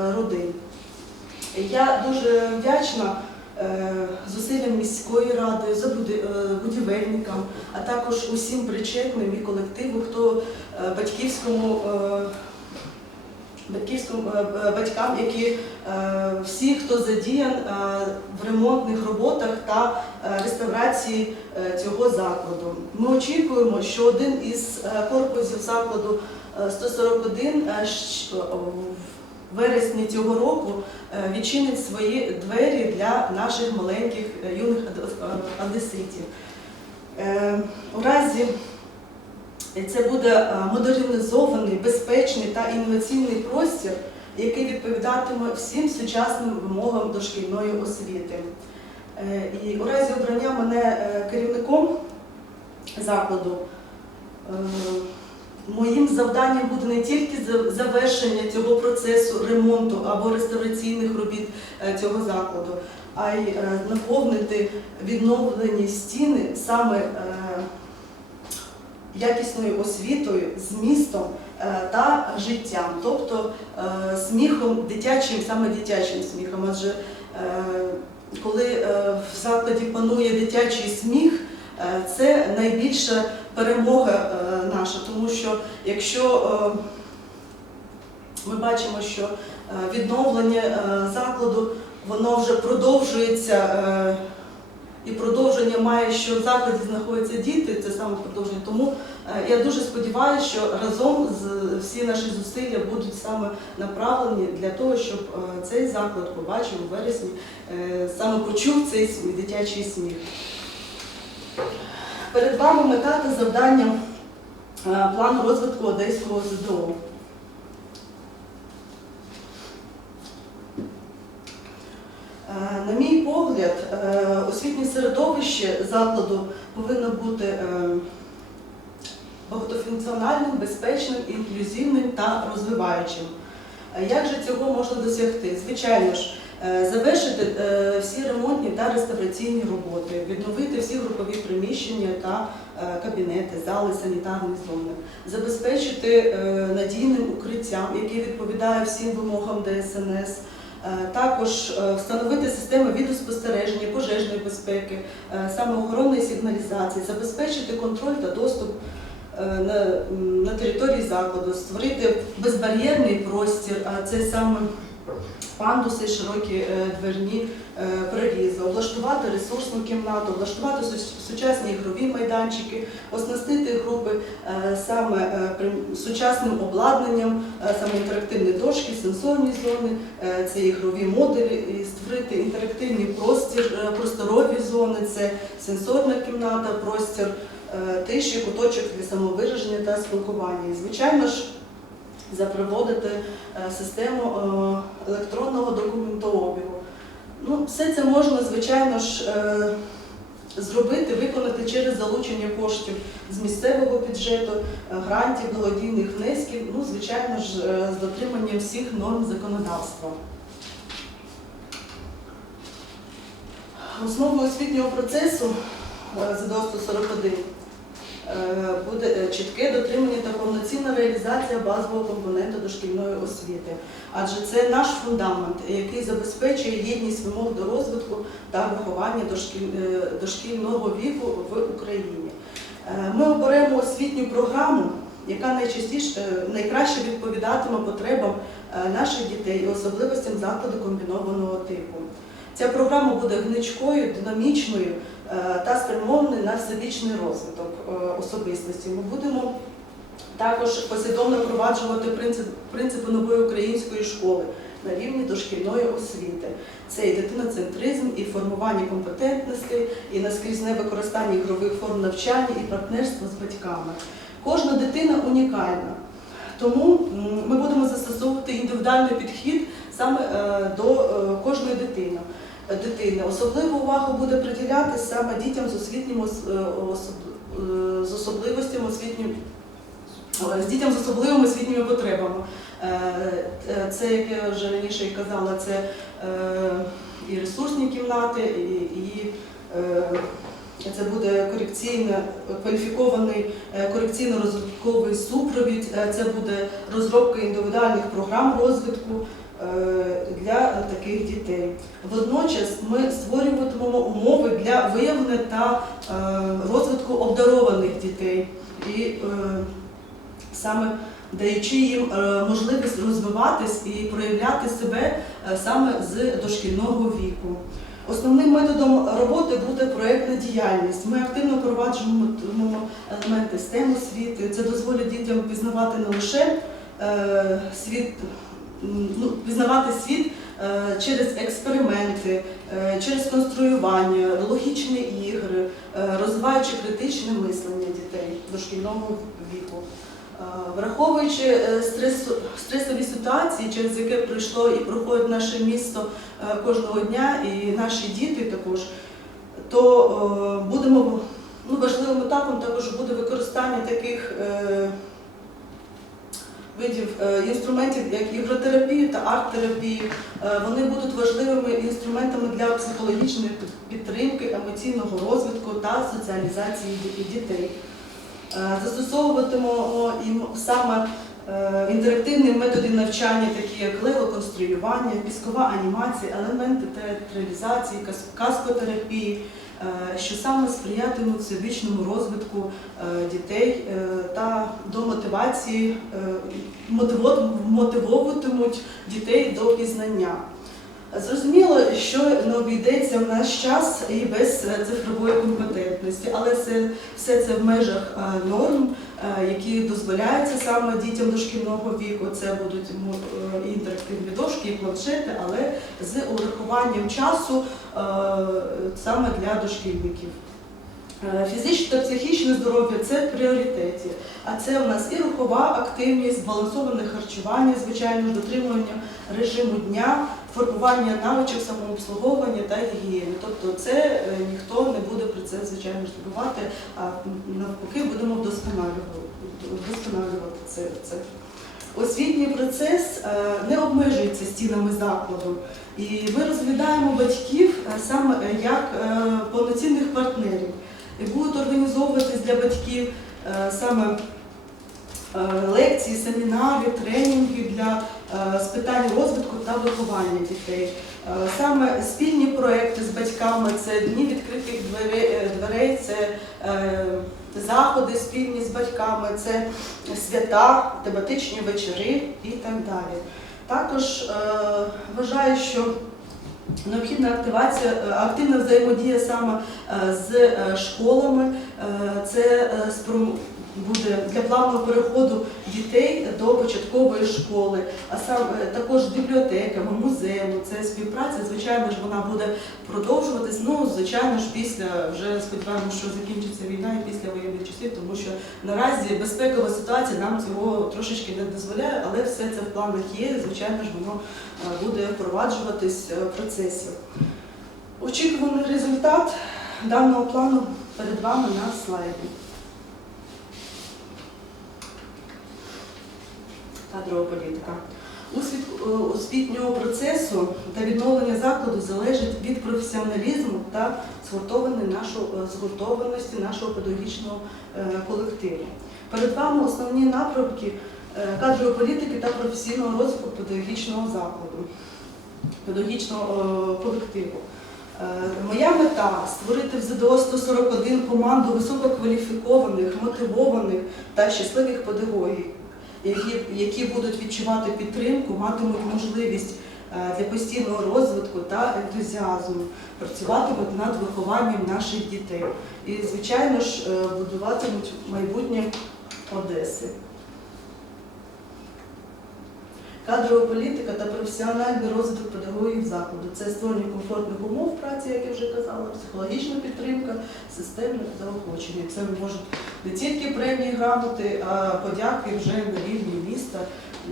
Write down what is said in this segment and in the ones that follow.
е, родин. Я дуже вдячна е, зусиллям міської ради, е, будівельникам, а також усім причетним і колективу, хто батьківському. Батьківським е, батькам, які всі, хто задіян в ремонтних роботах та реставрації цього закладу. Ми очікуємо, що один із корпусів закладу е, 141 е, щ- о, в вересні цього року е, відчинить свої двері для наших маленьких е, юних одеситів. Е, У разі це буде модернізований, безпечний та інноваційний простір, який відповідатиме всім сучасним вимогам дошкільної освіти. І у разі обрання мене керівником закладу, моїм завданням буде не тільки за- завершення цього процесу ремонту або реставраційних робіт е, цього закладу, а й е, наповнити відновлені стіни саме е, якісною освітою, змістом та життям, тобто сміхом дитячим, саме дитячим сміхом. Адже коли в закладі панує дитячий сміх, це найбільша перемога е, наша, тому що якщо е, ми бачимо, що е, відновлення закладу воно вже продовжується. І продовження має, що в закладі знаходяться діти, це саме продовження. Тому я дуже сподіваюся, що разом з всі наші зусилля будуть саме направлені для того, щоб цей заклад побачив у вересні, саме почув цей дитячий сміх. Перед вами мета та завдання е, план розвитку Одеського ЗДО. Е, На мій погляд, е, освітнє середовище закладу повинно бути багатофункціональним, безпечним, інклюзивним та розвиваючим. Як же цього можна досягти? Звичайно ж, завершити е, всі ремонтні та реставраційні роботи, відновити всі групові приміщення та е, кабінети, зали, санітарні зони, забезпечити е, надійним укриттям, яке відповідає всім вимогам ДСНС. Е, Також е, встановити системи відеоспостереження, пожежної безпеки, е, самоохоронної сигналізації, забезпечити контроль та доступ е, на, на території закладу, створити безбар'єрний простір, а це саме пандуси, широкі е, дверні е, перерізи, облаштувати ресурсну кімнату, облаштувати сучасні ігрові майданчики, оснастити групи е, саме сучасним обладнанням, саме інтерактивні дошки, сенсорні зони, це ігрові модулі, і створити інтерактивний простір, просторові зони, це сенсорна кімната, простір тиші, куточок для самовираження та спілкування. Звичайно ж, запроводити е, систему е, електронного документообігу. Ну, все це можна, звичайно ж, е, зробити, виконати через залучення коштів з місцевого бюджету, грантів, благодійних внесків, ну, звичайно ж, з дотриманням всіх норм законодавства. Основою освітнього процесу ЗДО 141 е, буде е, чітке дотримання та повноцінна реалізація базового компоненту дошкільної освіти. Адже це наш фундамент, який забезпечує єдність вимог до розвитку та виховання е, дошкільного віку в Україні. Е, Ми оберемо освітню програму, яка найчастіше е, найкраще відповідатиме потребам е, наших дітей і особливостям закладу комбінованого типу. Ця програма буде гнучкою, динамічною е, та спрямованою на всебічний розвиток е, особистості. Ми будемо також послідовно впроваджувати принцип, принципи нової української школи на рівні дошкільної освіти. Це і дитиноцентризм, і формування компетентностей, і наскрізне використання ігрових форм навчання, і партнерство з батьками. Кожна дитина унікальна. Тому ми будемо застосовувати індивідуальний підхід саме е, до е, кожної дитини. Дитини. Особливу увагу буде приділяти саме дітям з освітнім ос- е, е, з особливостями освітнім е, з дітям з особливими освітніми потребами. Це, як я вже раніше казала, це і ресурсні кімнати, і, і це буде корекційно кваліфікований е, корекційно-розвитковий супровід, це буде розробка індивідуальних програм розвитку, е, дітей. Водночас ми створюватимемо умови для виявлення та е, розвитку обдарованих дітей і е, саме даючи їм можливість розвиватись і проявляти себе саме з дошкільного віку. Основним методом роботи буде проєктна діяльність. Ми активно впроваджуємо елементи STEM освіти. Це дозволить дітям пізнавати не лише світ, ну, пізнавати світ е, через експерименти, е, через конструювання, логічні ігри, е, розвиваючи критичне мислення дітей дошкільного віку. Враховуючи стресові ситуації, через яке пройшло і проходить наше місто кожного дня, і наші діти також, то будемо ну, важливим етапом також буде використання таких видів е, інструментів, як ігротерапії та арт-терапії. Е, Вони будуть важливими інструментами для психологічної підтримки, емоційного розвитку та соціалізації дітей. Е, Застосовуватимемо їм саме інтерактивні методи навчання, такі як лего-конструювання, піскова анімація, елементи театралізації, е, що саме сприятимуть всебічному розвитку е, дітей е, та до мотивації, е, мотивовуватимуть дітей до пізнання. Зрозуміло, що не обійдеться в наш час і без е, цифрової компетентності, але це все це в межах е, норм, е, які дозволяються саме дітям дошкільного віку. Це будуть е, інтерактивні дошки, і планшети, але з урахуванням часу е, саме для дошкільників. Е, Фізичне та психічне здоров'я це пріоритеті. А це у нас і рухова активність, збалансоване харчування, звичайно дотримування режиму дня, формування навичок самообслуговування та гігієни. Тобто це е, ніхто не буде про це, звичайно забувати, а навпаки будемо вдосконалювати, це. це. Освітній процес е, не обмежується стінами закладу, і ми розглядаємо батьків е, саме як повноцінних партнерів. І будуть організовуватись для батьків саме е, лекції, семінари, тренінги для е, з питань розвитку та виховання дітей. Е, Саме спільні проекти з батьками це дні відкритих дверей, це заходи спільні з батьками, це свята, тематичні вечори і так далі. Також вважаю, що необхідна активація, активна взаємодія саме з школами. Це буде для плавного переходу дітей до початкової школи, а саме також бібліотеками, музеями. Це співпраця, звичайно ж, вона буде продовжуватись. Ну, звичайно ж, після вже сподіваємося, що закінчиться війна і після воєнних часів, тому що наразі безпекова ситуація нам цього трошечки не дозволяє, але все це в планах є. Звичайно ж, воно е, буде впроваджуватись е, в процесі. Очікуваний результат даного плану перед вами на слайді. Кадрова політика. Успіх е, освітнього процесу та відновлення закладу залежить від професіоналізму та згуртованості нашого, е, згуртованості нашого педагогічного е, колективу. Перед вами основні напрямки кадрової політики та професійного розвитку педагогічного закладу, педагогічного колективу. Моя мета створити в ЗДО 141 команду висококваліфікованих, мотивованих та щасливих педагогів, які, будуть відчувати підтримку, матимуть можливість е, для постійного розвитку та ентузіазму, працюватимуть над вихованням наших дітей і, звичайно ж, е, будуватимуть майбутнє Одеси. Кадрова політика та професіональний розвиток педагогів закладу це створення комфортних умов праці, як я вже казала, психологічна підтримка, системне заохочення. Це можуть не тільки премії, грамоти, а подяки вже на рівні міста,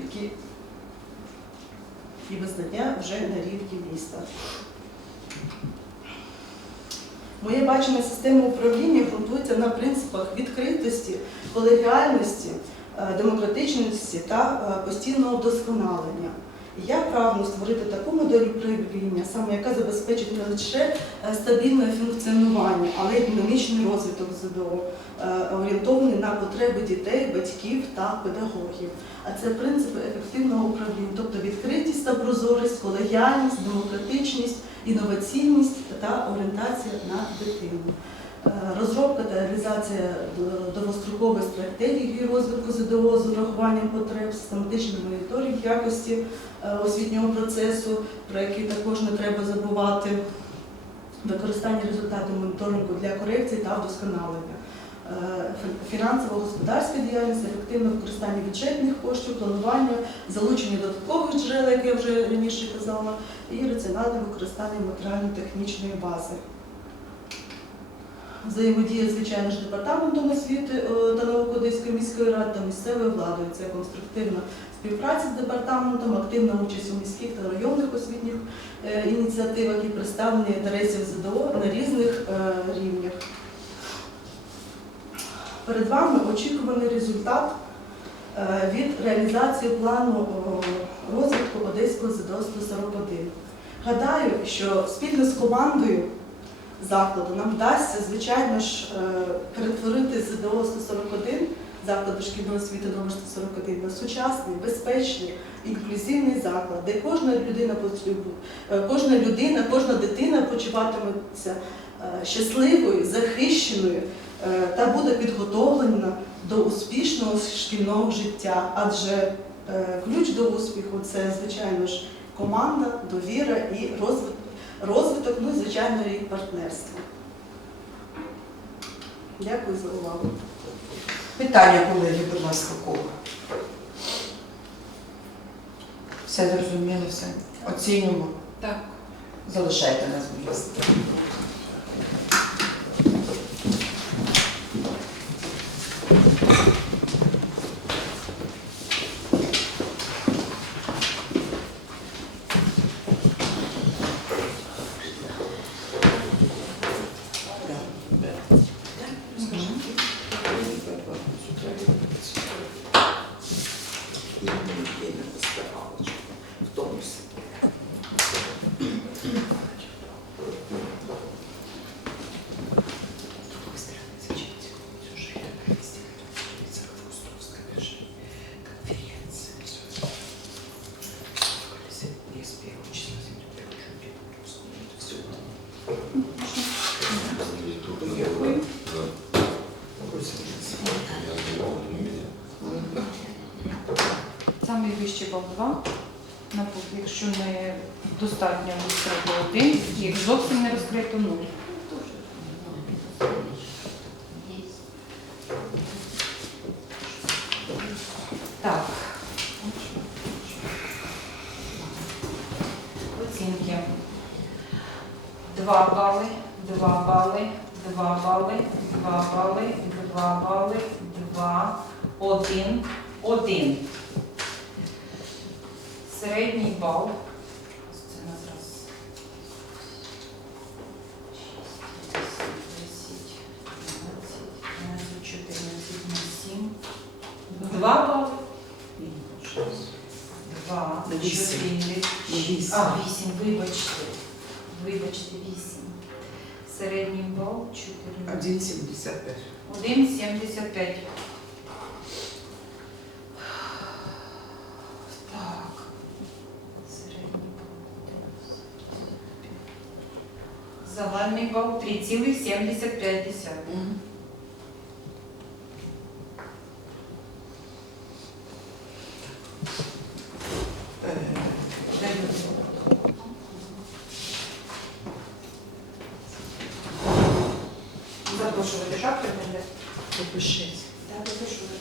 які і визнання вже на рівні міста. Моє бачення системи управління ґрунтується на принципах відкритості, колегіальності, демократичності та е, постійного вдосконалення. Я прагну створити таку модель управління, саме яка забезпечить не лише е, стабільне функціонування, але й динамічний розвиток ЗДО, е, орієнтований на потреби дітей, батьків та педагогів. А це принципи ефективного управління, тобто відкритість та прозорість, колегіальність, демократичність, інноваційність та орієнтація на дитину. Е, Розробка та реалізація е, довгострокової стратегії розвитку ЗДО з урахуванням потреб, систематичний моніторинг якості е, освітнього процесу, про який також не треба забувати, використання результатів моніторингу для корекції та вдосконалення. Фінансово-господарська діяльність, ефективне використання бюджетних коштів, планування, залучення додаткових джерел, як я вже раніше казала, і раціональне використання матеріально-технічної бази. Взаємодія, звичайно ж, департаментом освіти е, та науки Одеської міської ради та місцевою владою. Це конструктивна співпраця з департаментом, активна участь у міських та районних освітніх е, ініціативах і представлення інтересів ЗДО на різних е, рівнях. Перед вами очікуваний результат від реалізації плану розвитку Одеського ЗДО 141. Гадаю, що спільно з командою закладу нам вдасться, звичайно ж, е, перетворити ЗДО 141, заклад дошкільної освіти номер 141, на сучасний, безпечний, інклюзивний заклад, де кожна людина е, кожна людина, кожна дитина почуватиметься е, щасливою, захищеною та буде підготовлена до успішного шкільного життя. Адже ключ до успіху це, звичайно ж, команда, довіра і розвиток розвиток, ну і звичайно і партнерство. Дякую за увагу. Питання, колеги, будь ласка, кого? Все зрозуміло, все. Оцінюємо. Так. Залишайте нас, будь ласка. В тонусе. Самий 2. Якщо не достатньо розкрито один, як зовсім не розкрито нуль. Так. Оцінки. Два бали, два бали, два бали, два бали, два бали, два, один, один. Середній бал. Це у нас раз. 6, 10, 12, 13, 14, 7. Два бали. Два, На вісім. чотири, На вісім. а, вісім, вибачте. Вибачте, вісім. Середній бал 4. 1,75. 1,75. Ефименко 3,75. вы Е, Запрошувати шапки. Запишіть. Так, запишу.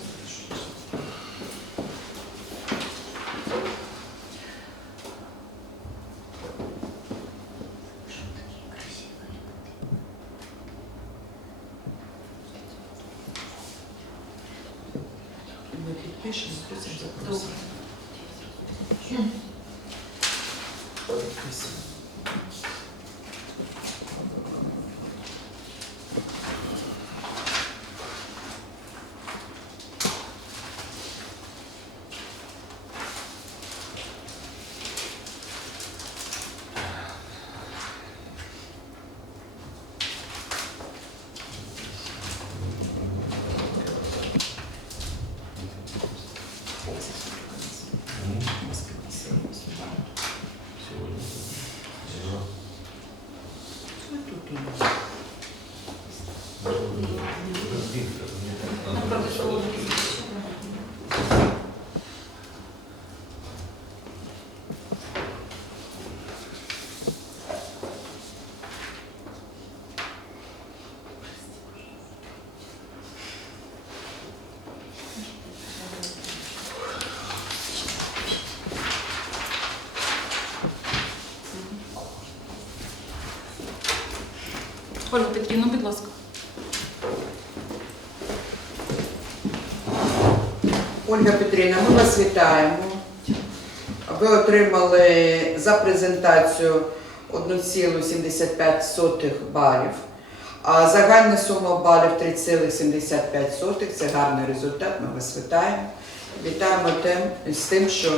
Ольга Петрівна, будь ласка. Ольга Петрівна, ми вас вітаємо. Ви отримали за презентацію 1,75 балів, а загальна сума балів 3,75. Це гарний результат. Ми вас вітаємо. Вітаємо тим, з тим, що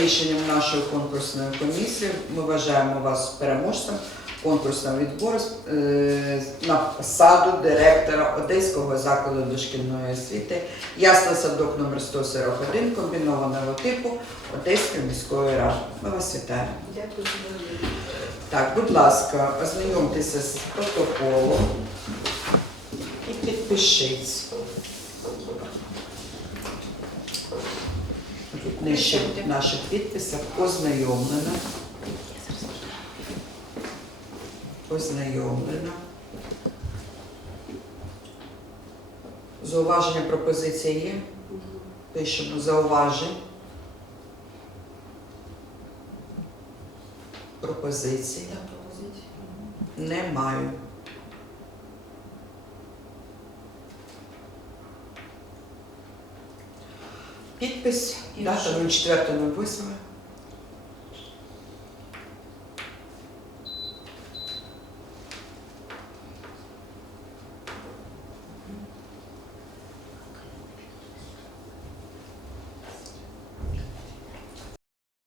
рішенням нашої конкурсної комісії ми вважаємо вас переможцем конкурсного відбору е, на посаду директора Одеського закладу дошкільної освіти Ясна садок номер 141 комбінованого типу Одеської міської ради. Ми вас вітаємо. Дякую Так, будь ласка, ознайомтеся з протоколом і підпишіть. Тут нижче наших підписах ознайомлено. Ознайомлено. Зауваження пропозиція є? Пишемо зауважень. Пропозиції. Немає. Підпис, дата що? 04.08.